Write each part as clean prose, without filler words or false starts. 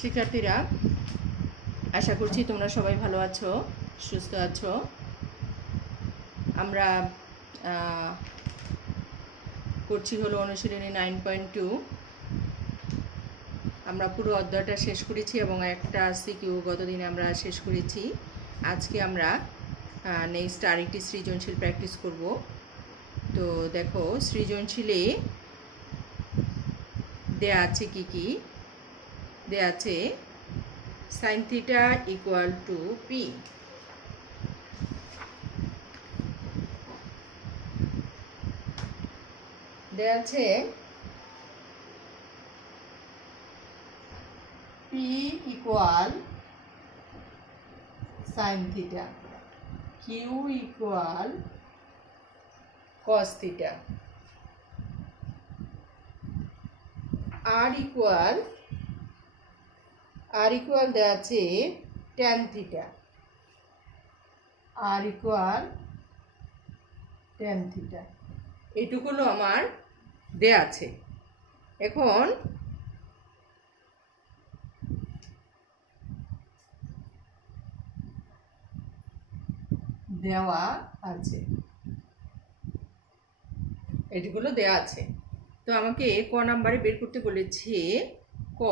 শিক্ষার্থীরা, আশা করছি তোমরা সবাই ভালো আছো, সুস্থ আছো। আমরা করছি হলো অনুশীলনী 9.2। আমরা পুরো অধ্যায়টা শেষ করেছি এবং একটা সিকিউ গতদিনে আমরা শেষ করেছি। আজকে আমরা নেক্সট আরেকটি সৃজনশীল প্র্যাকটিস করব। তো দেখো, সৃজনশীলে দেয়া আছে কি কি? দেয়া আছে sin theta equal to p, দেয়া আছে p equal sin theta, q equal cos theta, r equal দেয়া আছে tan theta, r equal tan theta। এইটুকুলো আমার দেয়া আছে। এখন দেওয়া আছে, এটুকুলো দেয়া আছে। তো আমাকে ক নাম্বারে বের করতে বলেছে। ক,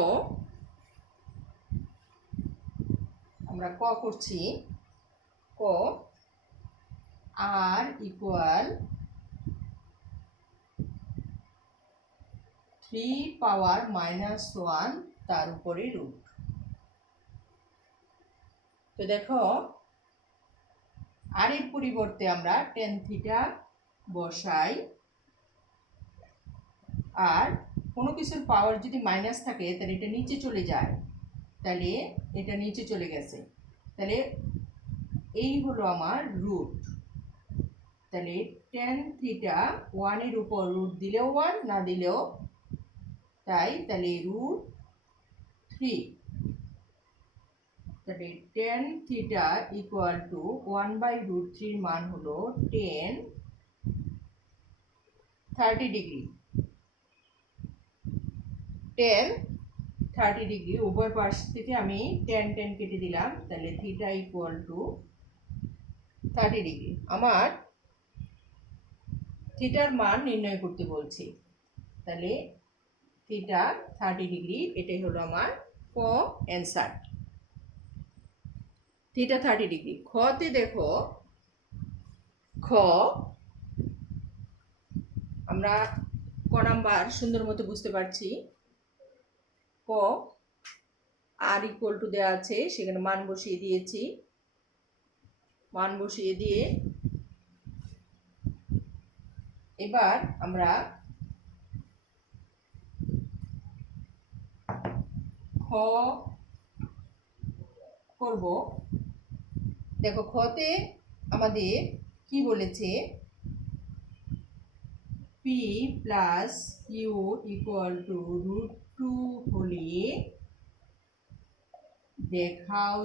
আমরা ক করছি। ক, r equal 3 পাওয়ার -1 তার উপরে রুট। তো দেখো, আর এর পরিবর্তে আমরা tan থিটা বসাই, আর কোনো কিছুর পাওয়ার যদি মাইনাস থাকে তাহলে এটা নিচে চলে যায়, তাহলে এটা নিচে চলে গেছে, তাহলে এই হলো আমার রুট। তাহলে tan থিটা 1 এর উপর রুট দিলেও 1, না দিলেও তাই, তাহলে রুট 3। তাহলে tan থিটা ইকুয়াল টু 1/√3 মান হলো 30 ডিগ্রি। tan 30 ডিগ্রি, উভয় পাশ থেকে আমি tan কেটে দিলাম, তাহলে থিটা ইকুয়াল টু 30 ডিগ্রি। আমার থিটার মান নির্ণয় করতে বলছি, তাহলে থিটা 30 ডিগ্রি, এটাই হলো আমার ক অ্যান্সার। Theta 30 degree. খতে দেখো, খ আমরা ক নাম্বার সুন্দর মতো বুঝতে পারছি। ক, আর ইকুয়াল টু দেওয়া আছে, সেখানে মান বসিয়ে দিয়েছি। মান বসিয়ে দিয়ে এবার আমরা খ করব। দেখো, খতে আমাদের কি বলেছে? p plus q equal to √2 হলে দেখাও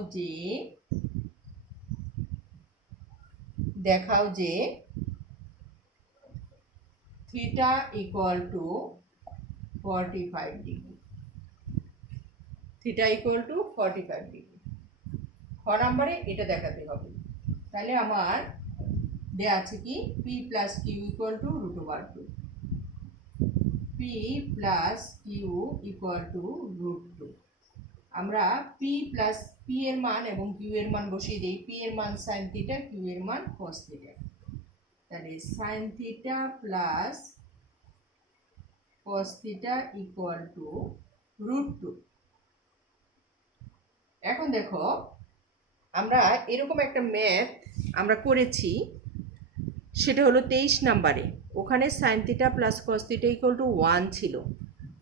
যে theta equal to 45 degree. Theta equal to 45 degree. খ নাম্বারে এটা দেখাতে হবে। তাহলে আমার দেয়া আছে কি? p plus q equal to √2। p plus q equal to √2। আমরা p প্লাস p এর মান এবং q এর মান বসিয়ে দিই। p এর মান sin থিটা, q এর মান cos থিটা। তাহলে sin theta plus cos theta equal to √2। এখন দেখো, আমরা এরকম একটা ম্যাথ আমরা করেছি, সেটা হলো 23 নাম্বারে। ওখানে sin theta plus cos theta equal to 1 ছিল।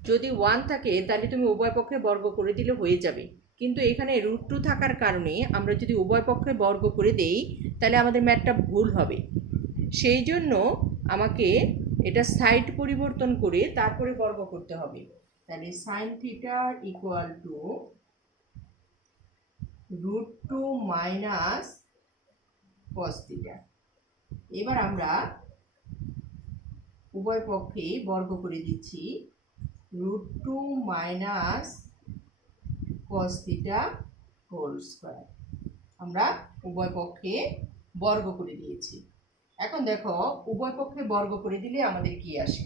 যদি 1 থাকে তাহলে তুমি উভয় পক্ষে বর্গ করে দিলে হয়ে যাবে, কিন্তু এখানে √2 থাকার কারণে আমরা যদি উভয় পক্ষে বর্গ করে দেই তাহলে আমাদের ম্যাথটা ভুল হবে। সেই জন্য আমাকে এটা সাইড পরিবর্তন করে তারপরে বর্গ করতে হবে। তাহলে sin theta equal to √2 minus cos theta. এবার আমরা উভয় পক্ষে বর্গ করে দিচ্ছি। √2 minus cos theta whole square. আমরা উভয় পক্ষে বর্গ করে দিয়েছি। এখন দেখো উভয় পক্ষে বর্গ করে দিলে আমাদের কি আসে?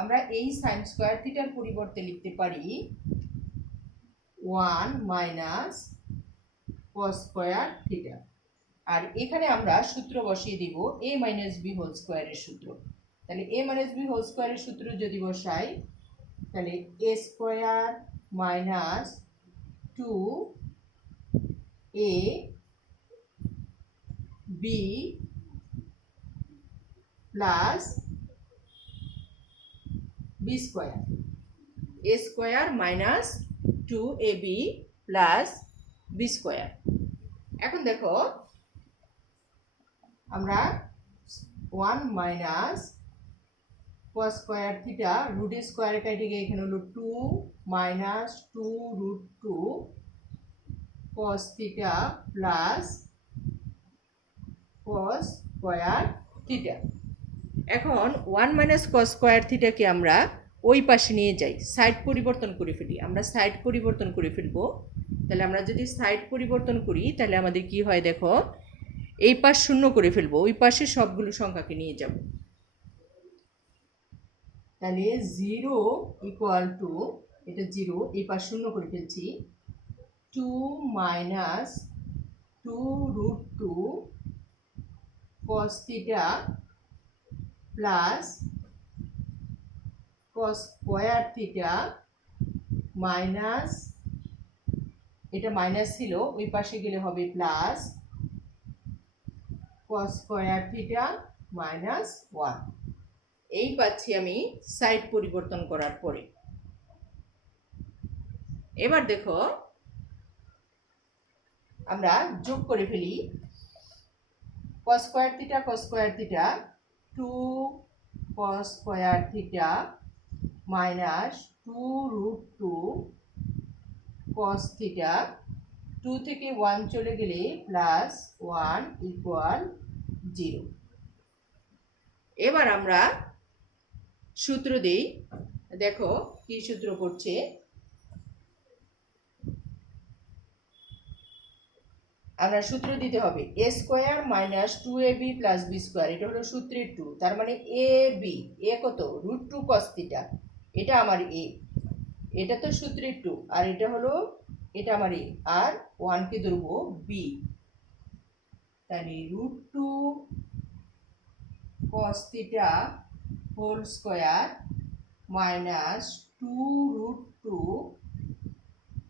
আমরা এই sin স্কয়ার থিটার পরিবর্তে লিখতে পারি 1 মাইনাস cos স্কয়ার থিটা। আর এখানে আমরা সূত্র বসিয়ে দিব a মাইনাস b হোল স্কয়ারের সূত্র। তাহলে a মাইনাস b হোল স্কয়ারের সূত্র যদি বসাই তাহলে a square minus 2a b plus b square, a square minus 2ab plus b square. এখন দেখো আমরা 1 minus cos square theta root square কেটে গিয়ে এখানে হলো 2 minus 2 root 2 cos theta plus cos square theta. এখন 1 মাইনাস cos স্কয়ার থিটাকে আমরা ওই পাশে নিয়ে যাই, সাইড পরিবর্তন করে ফেলি। আমরা সাইড পরিবর্তন করে ফেলবো। তাহলে আমরা যদি সাইড পরিবর্তন করি তাহলে আমাদের কি হয় দেখো, এই পাশ শূন্য করে ফেলবো, ওই পাশে সবগুলো সংখ্যাকে নিয়ে যাব। তাহলে 0 ইকুয়াল টু, এটা 0, এই পাশ শূন্য করে ফেলছি, 2 minus 2 root 2 cos theta plus cos square theta minus, এটা মাইনাস ছিল ওই পাশে গেলে হবে plus cos square theta minus 1। এই পাচ্ছি আমি সাইড পরিবর্তন করার পরে। এবার দেখো আমরা যোগ করে ফেলি, cos square theta 2 cos square theta minus 2 root 2 cos theta, 2 থেকে 1 চলে গেলে প্লাস 1 ইকুয়াল 0। এবার আমরা সূত্র দেই, দেখো কি সূত্র পড়ছে। আমরা সূত্র দিতে হবে a square minus 2ab plus b square, এটা হলো সূত্রের 2। তার মানে ab, a কত, রুট 2 cos থিটা, এটা আমার a, এটা তো সূত্রের 2, আর এটা হলো, এটা আমার a, আর 1 কে ধরবো b। তাহলে root 2 cos theta whole square minus 2 root 2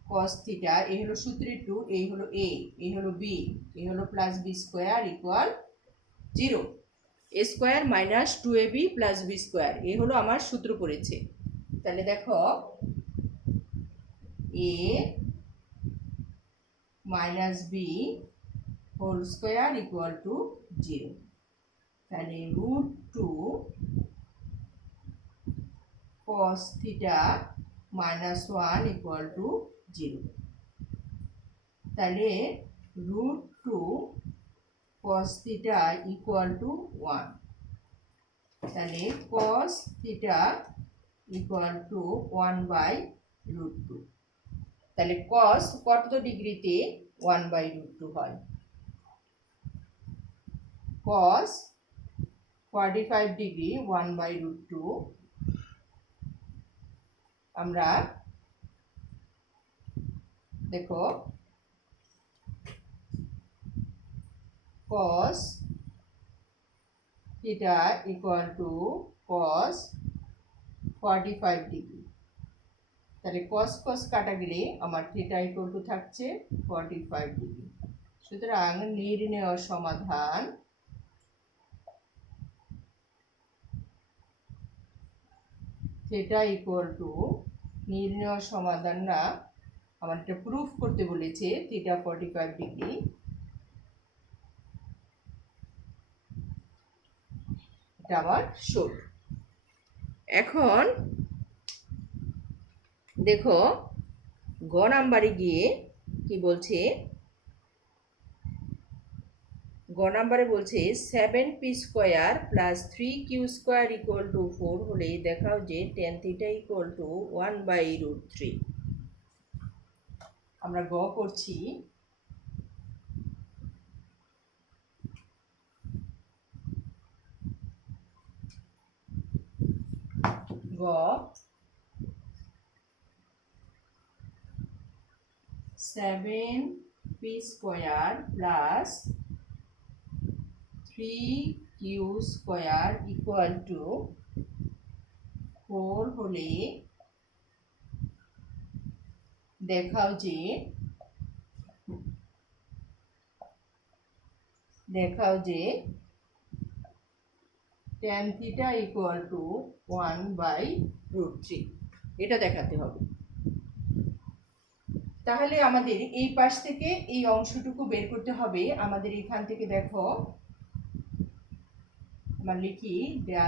cos theta, এই হলো সূত্রের 2, এই হলো a, এই হলো b, এই হলো plus b square equal 0। a square minus 2ab plus b square, এই হলো আমার সূত্র পড়েছে। তাহলে দেখো a minus b whole square equal to 0। তাহলে root 2 cos theta minus 1 equal to 0। তাহলে root 2 cos theta equal to 1। তাহলে cos theta equal to 1 by root 2। তাহলে cos কত ডিগ্রিতে 1 বাই রুট 2 হয়? cos 45 degree 1 by root 2। আমরা দেখো cos theta equal to cos 45 degree. তাহলে cos cos কাটা গেলে আমার থিটা ইকুয়াল টু থাকছে 45 ডিগ্রি। সুতরাং নির্ণেয় সমাধান থিটা ইকুয়াল টু, নির্ণেয় সমাধান না, আমার এটা প্রুফ করতে বলেছে, থিটা 45 ডিগ্রি। এটা আমার শোট। এখন দেখো গ নাম্বারে গিয়ে কি বলছে, গ নাম্বারে বলছে 7p square plus 3q square equal to 4 হলে দেখাও যে tan theta equal to 1 by root 3। আমরা গ করছি। গ 7p square plus 3q square equal to 4 হলে দেখাও যে tan থিটা ইকুয়াল টু 1/√3, এটা দেখাতে হবে। তাহলে আমাদের এই পাশ থেকে এই অংশটুকু বের করতে হবে। আমাদের এখান থেকে দেখো আমরা লিখি, দেয়া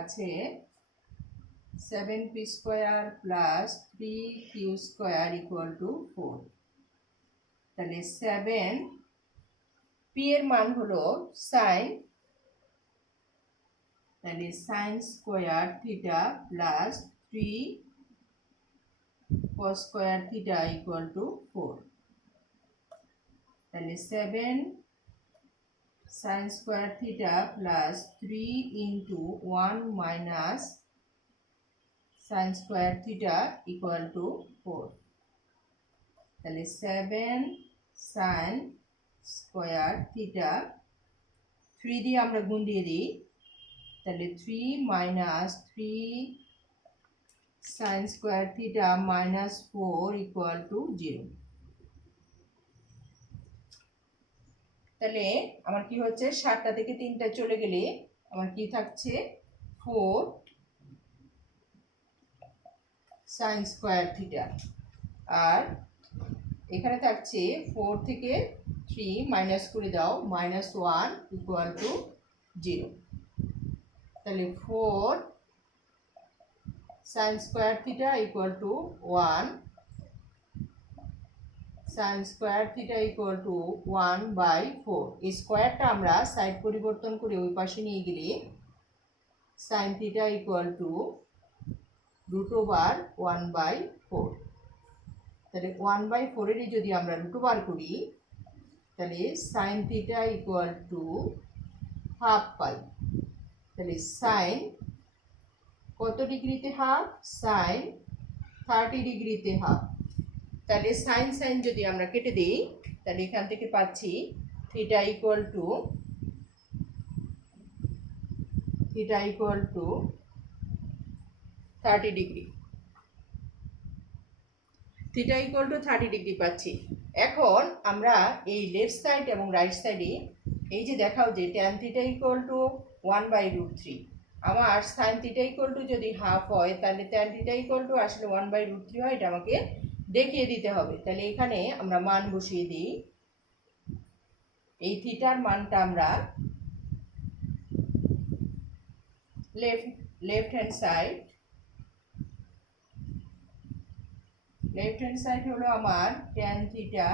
আছে 7p square plus 3q square equal to 4। তাহলে 7p এর মান হলো সাইন, তাহলে sine square theta plus 3 cos square theta equal to 4। তাহলে 7 sine square theta plus 3 into 1 minus sine square theta equal to 4। তাহলে 7 সাইন স্কয়ার থিটা 3 দিয়ে আমরা গুণ দিয়ে দিই, তাহলে 3 minus 3 sine square theta minus 4 equal to 0। তাহলে আমার কি হচ্ছে, 7টা থেকে 3টা চলে গেলে আমার কি থাকছে, 4 সাইন স্কয়ার থিটা, আর এখানে থাকছে 4 থেকে 3 মাইনাস করে দাও, -1 ইকুয়াল টু 0। তাহলে 4 sine square theta equal to 1 sine square theta equal two 1/4। এই স্কয়ারটা আমরা সাইড পরিবর্তন করে ওই পাশে নিয়ে গেলে সাইন থিটা ইকুয়াল টু √1/4। তাহলে 1/4 এরই যদি আমরা √, করি তাহলে sine theta equal to half pi. তাহলে সাইন কত ডিগ্রিতে হাফ, সাইন 30 ডিগ্রিতে হাফ। তাহলে সাইন সাইন যদি আমরা কেটে দিই, তাহলে এখান থেকে পাচ্ছি theta equal two 30 degree. Theta equal two 30 degree পাচ্ছি। এখন আমরা এই লেফট সাইড এবং রাইট সাইডে এই যে দেখাও যে ট্যান থিটা ইকুয়াল টু 1/√3, আমার সাইন থিটা ইকুয়াল টু যদি হাফ হয় তাহলে ট্যান থিটা ইকুয়াল টু আসলে 1/√3 হয়, এটা আমাকে দেখিয়ে দিতে হবে। তাহলে এখানে আমরা মান বসিয়ে দিই। এই থিটার মানটা আমরা লেফট হ্যান্ড সাইড হলো আমার ট্যান থিটা,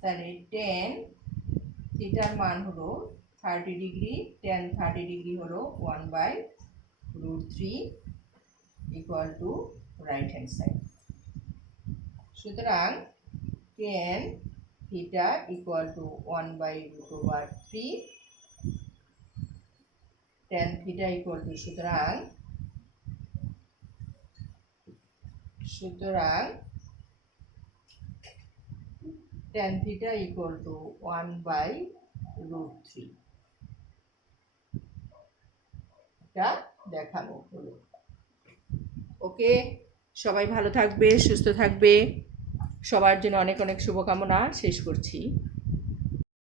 তাহলে ট্যান থিটার মান হলো 30 ডিগ্রি, ট্যান 30 ডিগ্রি হলো 1/√3 equal to right hand side. সুতরাং tan theta equal to 1/√3, tan theta equal to সুতরাং ট্যান থিটা ইকুয়াল টু 1/√3, এটা দেখানো হলো। ওকে, সবাই ভালো থাকবে, সুস্থ থাকবে, সবার জন্য অনেক অনেক শুভকামনা শেষ করছি।